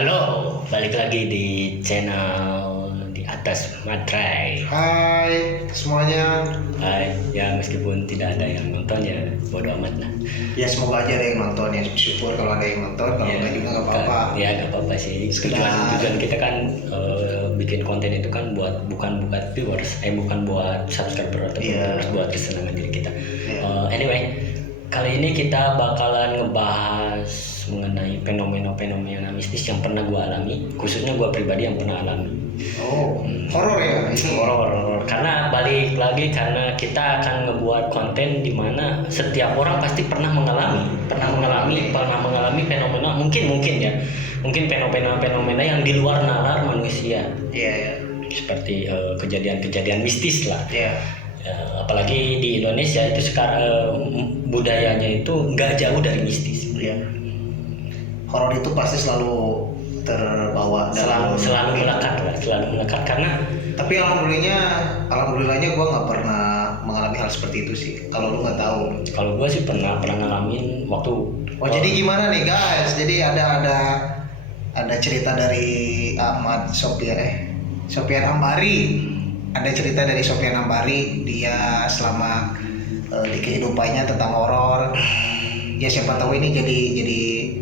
Halo, balik lagi di channel di atas Matrai. Hai semuanya. Hai, ya meskipun tidak ada yang nonton ya bodo amat lah. Ya semoga aja ada yang nonton ya. Syukur kalau ada yang nonton. Kalau enggak juga nggak apa-apa. Ya nggak apa-apa sih. Tujuan kita kan bikin konten itu kan bukan buat viewers, bukan buat subscriber atau viewers, buat kesenangan diri kita. Anyway, kali ini kita bakalan ngebahas mengenai fenomena mistis yang pernah gue alami, khususnya gue pribadi yang pernah alami. Horor ya? Horor. Karena balik lagi karena kita akan ngebuat konten di mana setiap orang pasti pernah mengalami fenomena mungkin fenomena yang di luar nalar manusia. Iya. Seperti kejadian-kejadian mistis lah. Iya. Apalagi di Indonesia itu sekarang budayanya itu nggak jauh dari mistis. Iya. Horor itu pasti selalu terbawa selalu melekat karena tapi alhamdulillahnya gue nggak pernah mengalami hal seperti itu sih. Kalau lu nggak tahu, kalau gue sih pernah ngalamin waktu. Jadi gimana nih guys? Jadi ada cerita dari Sopyan Ambari. Ada cerita dari Sopyan Ambari, dia selama di kehidupannya tentang horor. Ya siapa tahu ini jadi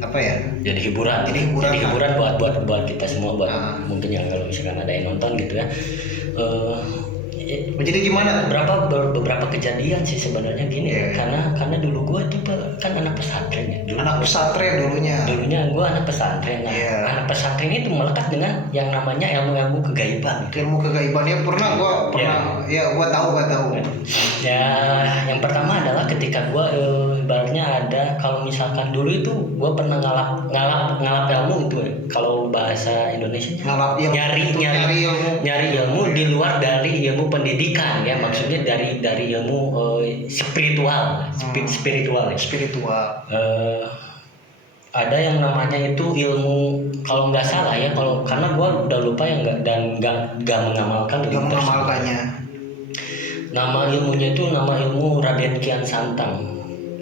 apa ya? Jadi hiburan buat kita semua, buat mungkin yang kalau misalkan ada yang nonton gitu ya. Jadi gimana? Beberapa kejadian sih sebenarnya gini ya. Karena dulu gue itu kan anak pesantren ya. Anak pesantren dulunya gue anak pesantren. Anak pesantren itu melekat dengan yang namanya ilmu kegaiban. Ilmu kegaiban ya gue tahu. Ya, yang pertama adalah ketika gue ibaratnya ada, kalau misalkan dulu itu gue pernah ngalap ilmu itu ya. Kalau bahasa Indonesia nyari ilmu di luar dari ilmu pendidikan ya, maksudnya dari ilmu spiritual. Ada yang namanya itu ilmu, kalau nggak salah ya, karena gue udah lupa ya, nggak mengamalkannya. Nama ilmunya itu ilmu Raden Kian Santang.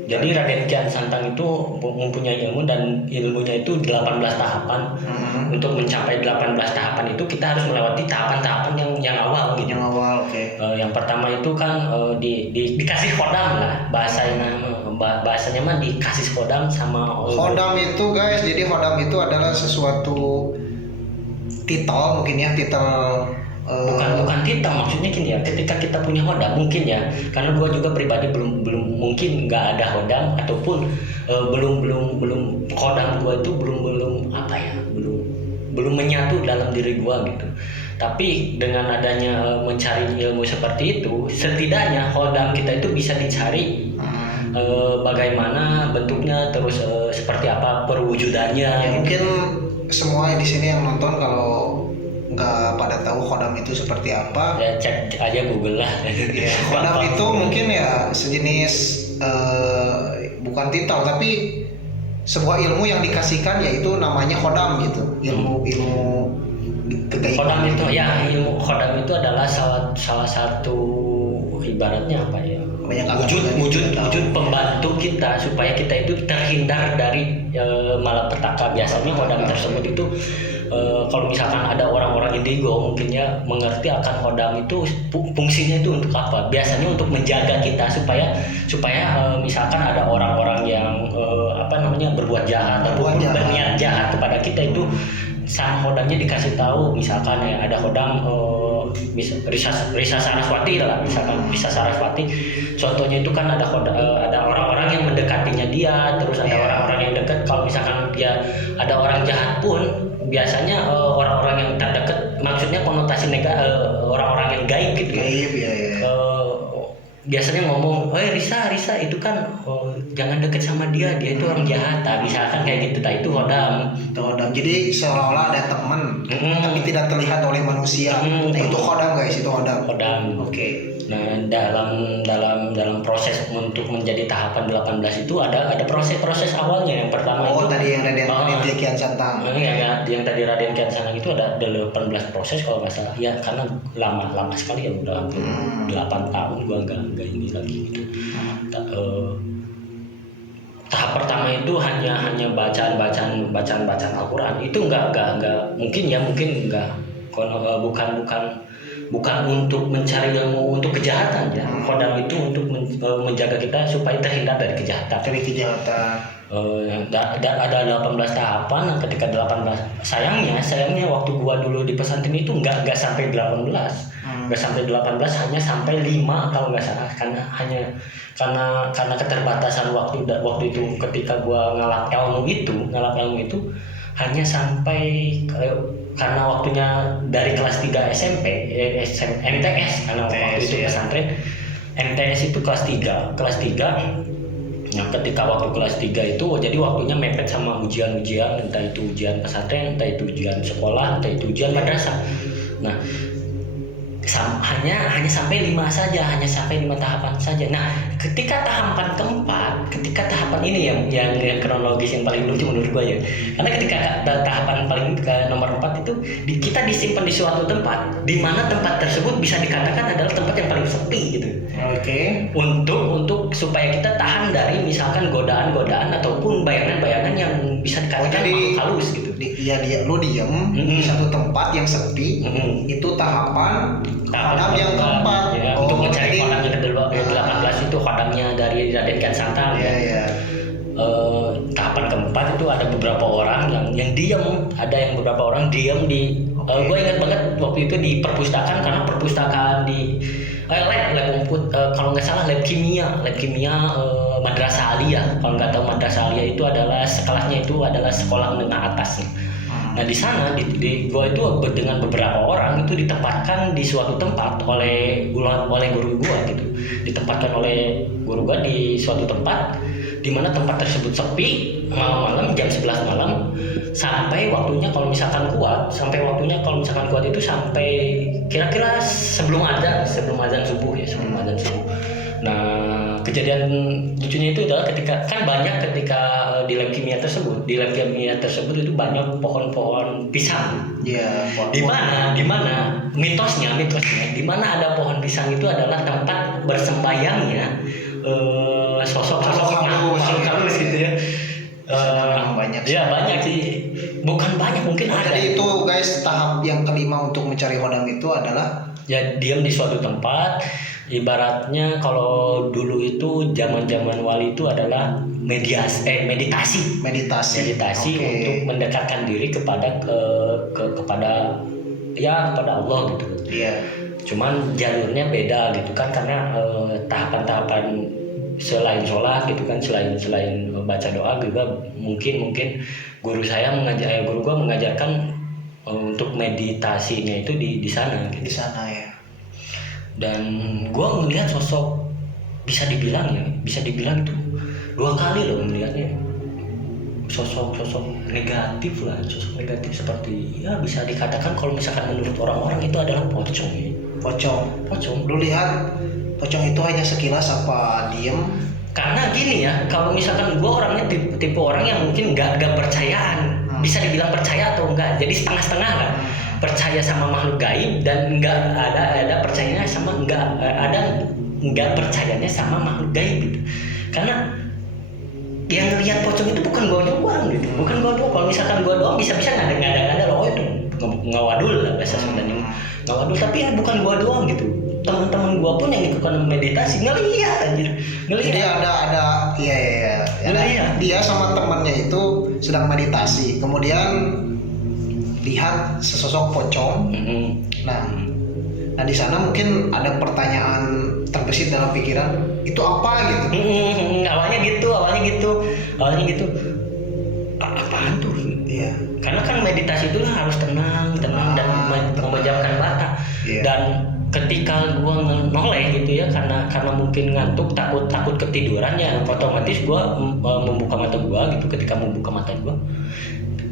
Jadi Raden Kian Santang itu mempunyai ilmu, dan ilmunya itu 18 tahapan. Untuk mencapai 18 tahapan itu kita harus melewati tahapan-tahapan yang awal gitu. Yang pertama itu kan dikasih kodam lah, bahasanya mah dikasih kodam sama kodam itu guys. Jadi kodam itu adalah sesuatu titel bukan titel, maksudnya gini ya, ketika kita punya hodam mungkin ya, karena gua juga pribadi belum mungkin nggak ada hodam, ataupun belum hodam gua itu belum menyatu dalam diri gua gitu. Tapi dengan adanya mencari ilmu seperti itu, setidaknya hodam kita itu bisa dicari bagaimana bentuknya, terus seperti apa perwujudannya ya, mungkin semua di sini yang nonton kalau nggak pada tahu kodam itu seperti apa ya, cek aja Google lah. Kodam itu mungkin ya sejenis bukan titel tapi sebuah ilmu yang dikasihkan, yaitu namanya kodam gitu. Ilmu kegaiban. Kodam itu ya, ilmu kodam itu adalah salah satu ibaratnya apa ya, wujud pembantu kita supaya kita itu terhindar dari malapetaka. Biasanya kodam tersebut itu kalau misalkan ada orang-orang indigo mungkin ya mengerti akan kodam itu fungsinya itu untuk apa. Biasanya untuk menjaga kita supaya misalkan ada orang-orang yang berbuat jahat atau berniat jahat kepada kita, itu sang kodamnya dikasih tahu. Misalkan ya ada kodam Risa Saraswati lah, misalkan Risa Saraswati, contohnya itu kan ada orang-orang yang mendekatinya dia, terus ada orang-orang yang dekat. Kalau misalkan dia ada orang jahat pun, biasanya orang-orang yang terdekat, maksudnya konotasi orang-orang yang gaib gitu ya. Biasanya ngomong, Risa itu kan jangan deket sama dia itu orang jahat. Misalkan kayak gitu, itu hodam. Jadi seolah-olah ada teman tapi tidak terlihat oleh manusia. Itu hodam guys, itu hodam. Oke. Nah, dalam proses untuk menjadi tahapan 18 itu ada proses awalnya. Yang pertama itu tadi yang Raden Kian Santang. Yang tadi Raden Kian Santang itu ada 18 proses kalau nggak salah. Ya karena lama sekali ya, udah hampir 8 tahun gua nggak ini lagi gitu. tahap pertama itu hanya bacaan Al-Quran. Itu enggak mungkin enggak, bukan untuk mencari ilmu untuk kejahatan ya. Khodam itu untuk menjaga kita supaya terhindar dari kejahatan. Ada 18 tahapan. Ketika 18, sayangnya waktu gua dulu di pesantren itu enggak sampai 18. Enggak sampai 18, hanya sampai 5 kalau nggak salah, karena keterbatasan waktu itu ketika gua ngalap ilmu itu hanya sampai karena waktunya dari kelas 3 SMP, MTS, karena waktu itu pesantren MTS itu kelas 3. Nah, ketika waktu kelas 3 itu jadi waktunya mepet sama ujian-ujian, entah itu ujian pesantren, entah itu ujian sekolah, entah itu ujian madrasah. Nah, hanya sampai 5 saja, hanya sampai 5 tahapan saja. Nah, ketika tahapan ini yang kronologis yang paling lucu menurut gue ya. Karena ketika tahapan paling nomor 4 itu kita disimpan di suatu tempat, di mana tempat tersebut bisa dikatakan adalah tempat yang paling sepi gitu. Oke. Untuk supaya kita tahan dari misalkan godaan-godaan ataupun bayangan-bayangan yang bisa dikatakan halus gitu. Lu diam di satu tempat yang sepi, itu tahapan khodam yang keempat. Ya, untuk mencari khodam yang ke-18 itu khodamnya dari Raden Kian Santang. Tahapan keempat itu ada beberapa orang yang diam, beberapa orang diam di. Gue ingat banget waktu itu di perpustakaan, karena perpustakaan di lab kalau nggak salah lab kimia Madrasah Aliyah. Kalau nggak tahu Madrasah Aliyah itu adalah sekolahnya itu adalah sekolah menengah atas. Nah, di sana di gua itu dengan beberapa orang itu ditempatkan di suatu tempat oleh guru gua gitu. Ditempatkan oleh guru gua di suatu tempat di mana tempat tersebut sepi malam-malam jam 11 malam sampai waktunya kalau misalkan kuat itu sampai kira-kira sebelum azan subuh. Nah, kejadian lucunya itu adalah ketika di lab kimia tersebut itu banyak pohon-pohon pisang. Iya. Di mana mitosnya di mana ada pohon pisang itu adalah tempat bersembayangnya sosok makhluk halus gitu ya. Banyak. Ya banyak sih. Bukan banyak, mungkin ada. Jadi itu guys, tahap yang kelima untuk mencari khodam itu adalah ya diam di suatu tempat. Ibaratnya kalau dulu itu zaman wali itu adalah meditasi okay. Untuk mendekatkan diri kepada kepada Allah gitu. Iya. Cuman jalurnya beda gitu kan, karena tahapan-tahapan selain sholat gitu kan, selain baca doa juga mungkin guru gua mengajarkan untuk meditasinya itu di sana gitu. Di sana ya. Dan gua melihat sosok bisa dibilang itu 2 kali loh melihatnya, sosok negatif seperti ya bisa dikatakan kalau misalkan menurut orang-orang itu adalah pocong. Lu lihat pocong itu hanya sekilas apa diem? Karena gini ya, kalau misalkan gue orangnya tipe orang yang mungkin nggak percayaan, bisa dibilang percaya atau enggak, jadi setengah-setengah kan, percaya sama makhluk gaib dan nggak ada percayanya sama nggak percayanya sama makhluk gaib gitu. Karena yang lihat pocong itu bukan gue doang gitu, kalau misalkan gue doang bisa ngada loh itu ngawadul lah bahasa Sundanya, ngawadul, tapi ini bukan gue doang gitu. Teman-teman gua pun yang ikutan meditasi ngelihat. Jadi ada dia sama temannya itu sedang meditasi, kemudian lihat sesosok pocong. Nah di sana mungkin ada pertanyaan terbesit dalam pikiran, itu apa gitu. Awalnya gitu. Apaan tuh? Iya. Karena kan meditasi itu harus tenang dan memejamkan mata. Iya. Dan ketika gua noleh gitu ya, karena mungkin ngantuk, takut ketiduran ya, otomatis gua membuka mata gua gitu. Ketika membuka mata gua,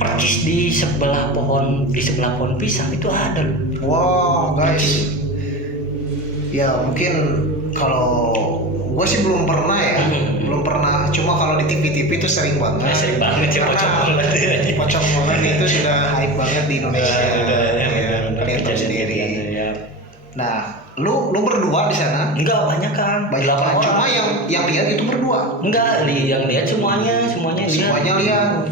percis di sebelah pohon pisang itu ada loh. Wow guys, ya mungkin kalau gua sih belum pernah ya, cuma kalau di TV itu sering banget ya, pocong itu sudah hype banget di Indonesia. Kalian tahu sendiri. Nah, Lu berdua di sana? Enggak, banyak kan. Banyak kan. Cuma yang lihat itu berdua. Enggak, yang lihat semuanya lihat. Semuanya lihat.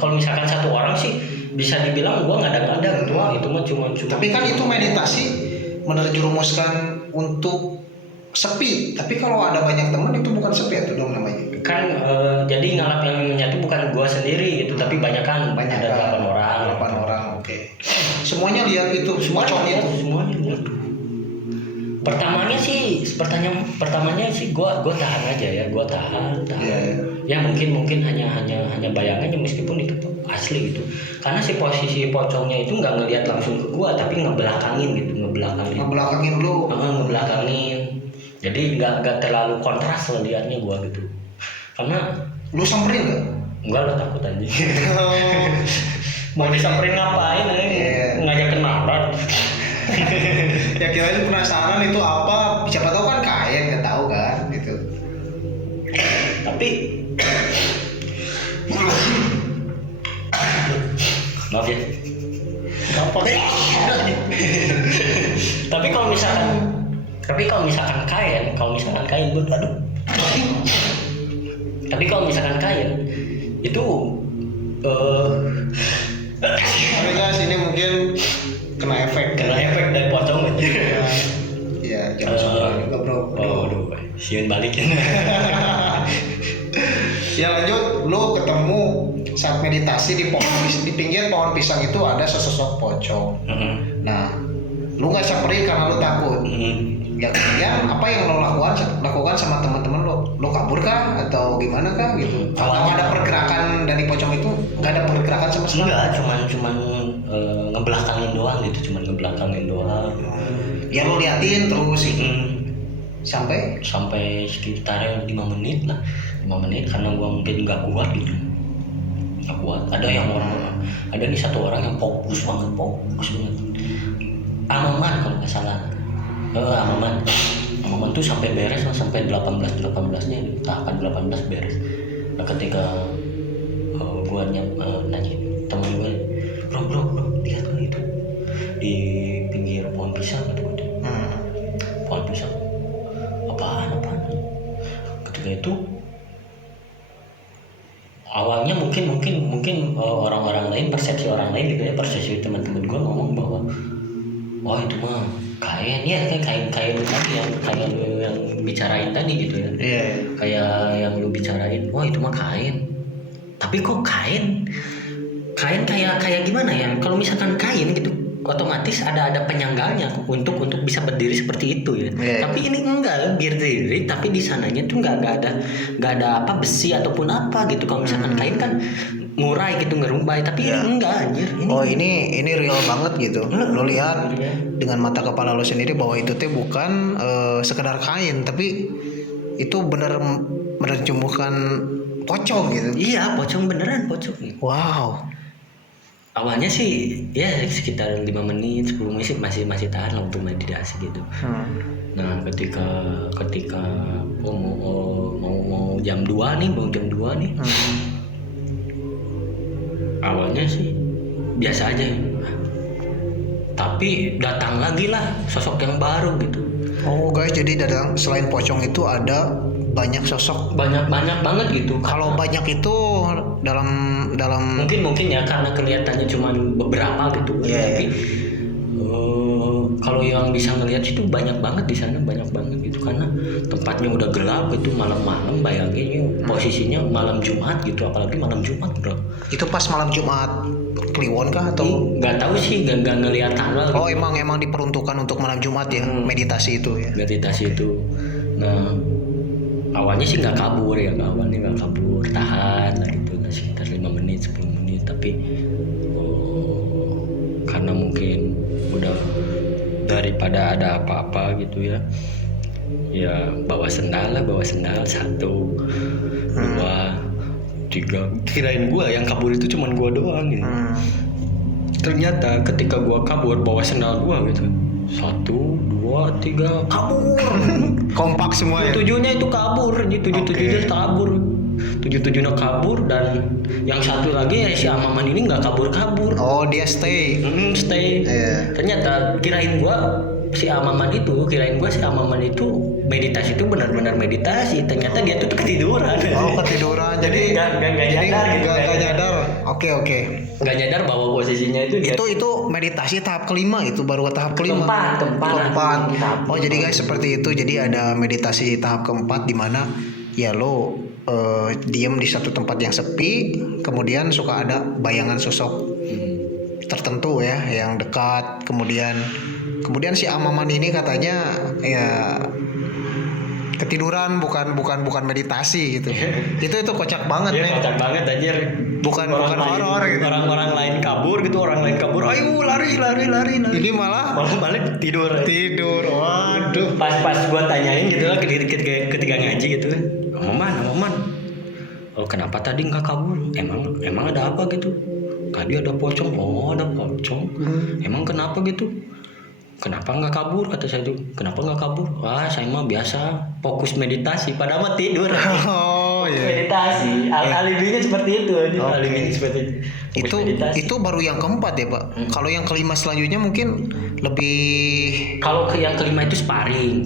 Kalau misalkan satu orang sih bisa dibilang gua ngada-ngada gitu. Itu mah cuma. Tapi kan itu meditasi menerjerumuskan untuk sepi. Tapi kalau ada banyak teman itu bukan sepi itu dong namanya. Kan jadi ngalap yang menyatu bukan gua sendiri gitu, tapi banyak kan. Ada 8 orang. 8 orang, oke. Semuanya lihat itu, pocongnya itu. Semuanya lihat. Pertamanya sih gua tahan aja ya, gua tahan. Yeah. Ya mungkin hanya bayangannya meskipun itu asli gitu. Karena si posisi pocongnya itu nggak ngelihat langsung ke gua, tapi ngebelakangin. Ngebelakangin lu. Ngebelakangin. Jadi nggak terlalu kontras liatnya gua gitu. Karena lu samperin nggak? Enggak lah, takut aja. Mau disamperin ngapain? Ngajak kenalan. Ya kirain penasaran itu apa, siapa tahu kan kain, nggak tahu kan gitu. Tapi maaf ya. Tapi kalau misalkan kain buat aduh. Tapi kalau misalkan kain itu tapi guys ini mungkin kena efek dari pocong aja. Iya, jangan sampai juga bro. Aduh, siun balik ya. Ya lanjut, lu ketemu saat meditasi di pinggir pohon pisang itu ada sesosok pocong. Nah, lu nggak samperin karena lu takut. Ya kemudian apa yang lo lakukan sama teman-teman lo? Lo kabur kah atau gimana kah gitu? Kalau ada pergerakan dari pocong itu nggak ada pergerakan sama sekali? Enggak, cuman ngebelakangin doang gitu, Ya lo liatin terus sampai sekitar 5 menit lah. 5 menit karena gua mungkin nggak kuat gitu. Nggak kuat. Ada nih satu orang yang fokus banget. Amaman kalau nggak salah. Amaman tuh sampai beres lah, sampai 18-nya tahapan 18 beres. Nah ketika gua nanya temen gue, bro lihat kan itu di pinggir pohon pisang gitu. Pohon pisang apaan ketika itu awalnya mungkin orang-orang lain, persepsi orang lain gitu ya, persepsi teman-teman gue ngomong bahwa itu mah kain ya, kayak lu tadi yang kayak lu yang bicarain tadi gitu ya. Kayak yang lu bicarain, itu mah kain. Tapi kok kain kayak gimana ya? Kalau misalkan kain gitu otomatis ada penyanggalnya untuk bisa berdiri seperti itu ya. Tapi ini enggak berdiri, tapi di sananya tuh enggak ada apa besi ataupun apa gitu. Kalau misalkan kain kan ngurai gitu, ngerumbai, tapi ini enggak anjir. Ini real banget gitu. Lo lihat dengan mata kepala lo sendiri bahwa itu teh bukan sekedar kain, tapi itu benar menerjemahkan pocong gitu. Iya, pocong beneran. Wow. Awalnya sih ya sekitar 5 menit 10 menit masih tahan untuk meditasi gitu. Nah ketika mau jam 2 nih, awalnya sih biasa aja, tapi datang lagi lah sosok yang baru gitu. Guys, jadi selain pocong itu ada banyak sosok, banyak banget gitu. Kalau banyak itu dalam mungkin ya karena kelihatannya cuma beberapa gitu. Tapi kalau yang bisa ngelihat itu banyak banget di sana, banyak banget gitu, karena tempatnya udah gelap gitu, malam-malam. Bayangin posisinya malam Jumat gitu, apalagi malam Jumat bro. Itu pas malam Jumat Kliwon kah atau nggak tahu sih, nggak ngelihat tanggal gitu. Emang diperuntukkan untuk malam Jumat ya, meditasi itu ya. Nah awalnya sih nggak kabur, tahan lah gitu, sekitar 5 menit 10 menit. Tapi karena mungkin udah daripada ada apa-apa gitu ya bawa sendal 1, 2, 3. Kirain gua yang kabur itu cuman gua doang gitu. Ternyata ketika gua kabur bawa sendal gua gitu, 1, 2, 3 kabur. Kompak semua ya. 7-nya itu kabur, 7-7-nya kabur. 7-7-nya kabur, dan yang satu lagi si Amaman ini nggak kabur. Dia stay. Stay. Yeah. Ternyata kirain gua si Amaman itu, kirain gue si Amaman itu meditasi itu benar-benar meditasi, ternyata dia tuh ketiduran. Ketiduran. Jadi nggak nyadar gitu. Nggak nyadar. Oke. Nggak nyadar bahwa posisinya itu dia. Itu meditasi tahap kelima, itu baru tahap kelima. Keempat. Oh, jadi guys seperti itu. Jadi ada meditasi tahap keempat di mana ya lo diem di satu tempat yang sepi, kemudian suka ada bayangan sosok tertentu ya yang dekat, kemudian si Amaman ini katanya ya ketiduran, bukan meditasi gitu. itu kocak banget. Kocak banget anjir. Bukan horor gitu. Orang lain kabur, ayo lari. Ini malah balik tidur. Waduh. Pas gua tanyain gitu lah ketika ngaji gitu. Amaman. Oh, kenapa tadi nggak kabur? Emang ada apa gitu? Tadi ada pocong. Oh, ada pocong. Emang kenapa gitu? Kenapa nggak kabur? Kata saya tuh. Kenapa nggak kabur? Wah, saya mah biasa fokus meditasi. Padahal mah tidur. Oh iya. Meditasi. Alibinya seperti itu. Alibinya seperti itu. Itu baru yang keempat ya Pak. Kalau yang kelima selanjutnya mungkin lebih. Kalau yang kelima itu sparring.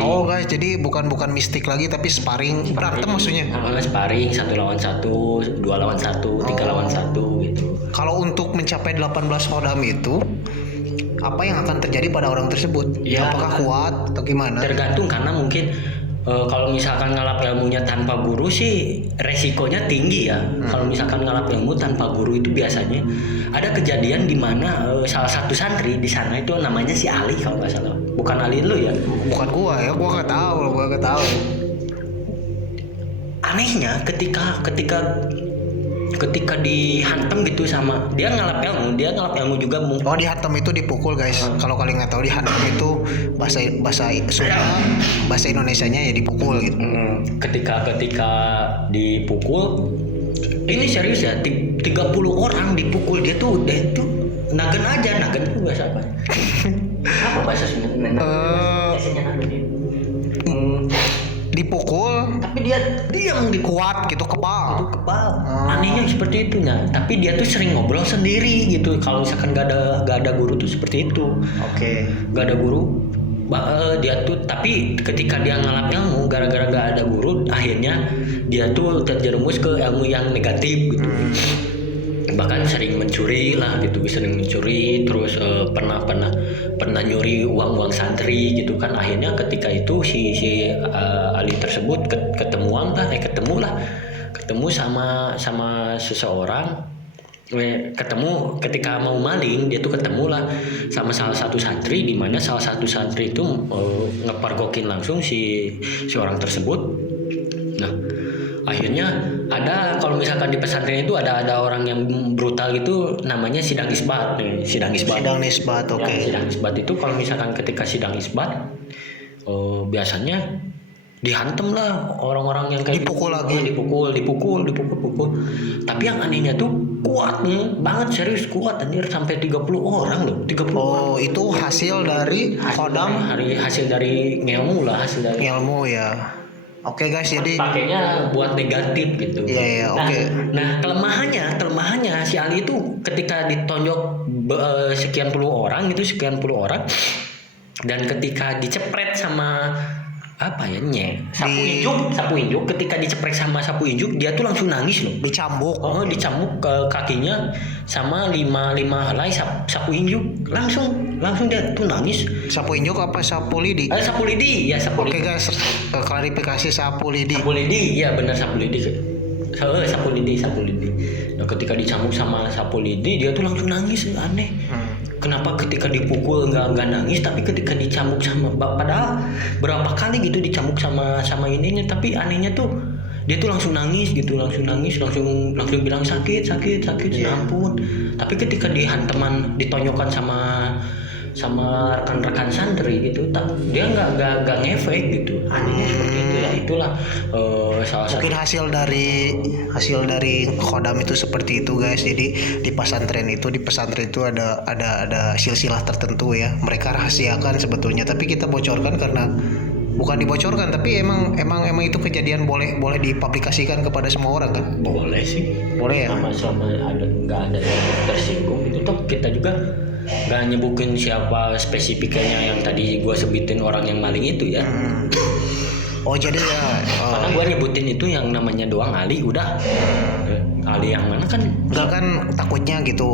Oh guys, jadi bukan mistik lagi tapi sparring. Berantem maksudnya? Sparring 1 lawan 1, 2 lawan 1, 3 lawan 1 gitu. Kalau untuk mencapai 18 hodam itu, apa yang akan terjadi pada orang tersebut? Ya, apakah kuat atau gimana? Tergantung, karena mungkin kalau misalkan ngalap ilmunya tanpa guru sih resikonya tinggi ya. Kalau misalkan ngalap ilmu tanpa guru itu biasanya ada kejadian di mana salah satu santri di sana itu namanya si Ali kalau nggak salah. Bukan Ali lu ya? Bukan gua nggak tahu. Anehnya ketika dihantam gitu sama dia ngalap ilmu juga. Dihantam itu dipukul guys. Kalau kalian nggak tahu, dihantam itu bahasa Sunda, bahasa Indonesianya ya dipukul gitu. Ketika dipukul, ini serius ya, 30 orang dipukul. Dia tuh nagen itu bahasa apa? Apa bahasa Sunda? Dipukul tapi dia diam kuat gitu, kebal. Anehnya seperti itu. Nah, tapi dia tuh sering ngobrol sendiri gitu. Kalau misalkan gak ada guru tuh seperti itu. Gak ada guru, dia tuh, tapi ketika dia ngalap ilmu gara-gara gak ada guru, akhirnya dia tuh terjerumus ke ilmu yang negatif gitu. Bahkan sering mencuri lah gitu, terus pernah nyuri uang santri gitu kan. Akhirnya ketika itu si Ali tersebut ketemu sama seseorang, ketika mau maling, dia tuh ketemulah sama salah satu santri, di mana salah satu santri itu ngepargokin langsung si orang tersebut. Nah, akhirnya ada, kalau misalkan di pesantren itu ada orang yang brutal gitu, namanya sidang isbat. Sidang isbat, oke. Ya, sidang isbat itu kalau misalkan ketika sidang isbat biasanya dihantam lah orang-orang yang kayak dipukul gitu. Lagi. Dipukul. Tapi yang anehnya tuh kuatnya banget, serius kuat anjir, sampai 30 orang loh. 30 orang. Itu hasil dari khodam, hasil dari ilmu ilmu ya. Oke guys, jadi pakainya buat negatif gitu. Iya, oke. Nah, kelemahannya si Ali itu ketika ditonjok sekian puluh orang, dan ketika dicepret sama apa ya, sapu injuk, ketika diceprek sama sapu injuk, dia tuh langsung nangis loh. Dicambuk ke kakinya sama lima helai sapu injuk, langsung dia tuh nangis. Sapu injuk apa sapu lidi? Sapu lidi. Oke guys, klarifikasi sapu lidi. Iya benar, sapu lidi. Sapu lidi. Nah, ketika dicambuk sama sapu lidi, dia tuh langsung nangis, aneh. Kenapa ketika dipukul nggak nangis, tapi ketika dicambuk sama, padahal berapa kali gitu dicambuk sama ininya, tapi anehnya tuh dia tuh langsung nangis, langsung bilang sakit, ampun. Tapi ketika ditonjokkan sama rekan-rekan santri gitu, dia nggak ngefek gitu. Anehnya seperti itu ya. Itulah salah satu. Mungkin hasil dari khodam itu seperti itu guys. Jadi di pesantren itu ada silsilah tertentu ya. Mereka rahasiakan sebetulnya, tapi kita bocorkan karena bukan dibocorkan, tapi emang itu kejadian boleh dipublikasikan kepada semua orang kan? Boleh sih. Boleh ya. Sama ada nggak ada yang tersinggung itu, toh kita juga nggak nyebutin siapa spesifiknya yang tadi gua sebutin orang yang maling itu ya. Oh jadi ya. Karena gua nyebutin itu yang namanya doang Ali udah. Ali yang mana kan? Enggak kan takutnya gitu.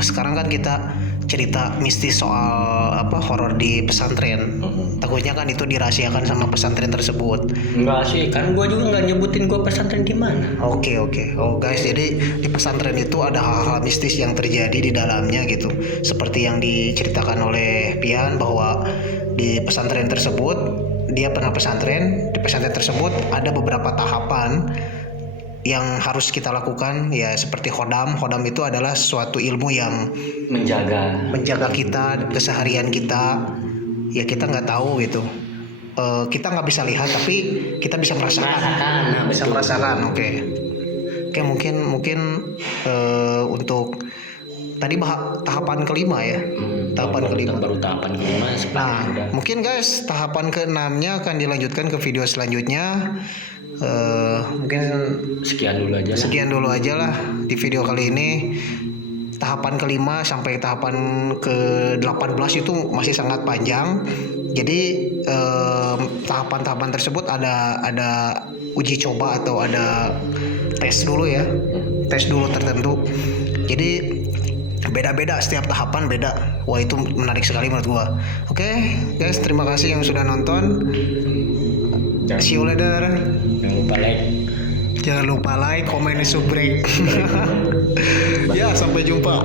Sekarang kan kita cerita mistis soal horor di pesantren. Takutnya kan itu dirahasiakan sama pesantren tersebut. Enggak sih, kan gua juga nggak nyebutin gua pesantren di mana. Oke. Oh guys, jadi di pesantren itu ada hal-hal mistis yang terjadi di dalamnya gitu. Seperti yang diceritakan oleh Pian bahwa di pesantren tersebut dia pernah pesantren. Di pesantren tersebut ada beberapa tahapan yang harus kita lakukan ya, seperti khodam. Khodam itu adalah suatu ilmu yang menjaga kita, keseharian kita. Ya kita nggak tahu gitu. Kita nggak bisa lihat tapi kita bisa merasakan. Nah, Bisa merasakan. Oke, mungkin untuk tadi tahapan kelima ya. Tahapan kelima. Baru tahapan kelima. Nah, mungkin guys tahapan keenamnya akan dilanjutkan ke video selanjutnya. Mungkin sekian dulu aja lah di video kali ini. Tahapan kelima sampai tahapan ke-18 itu masih sangat panjang. Jadi tahapan-tahapan tersebut ada uji coba atau ada tes dulu ya. Tes dulu tertentu. Jadi beda-beda, setiap tahapan beda. Wah itu menarik sekali menurut gua. Oke, guys, terima kasih yang sudah nonton. See you later. Jangan lupa like, comment, subscribe. Ya, sampai jumpa.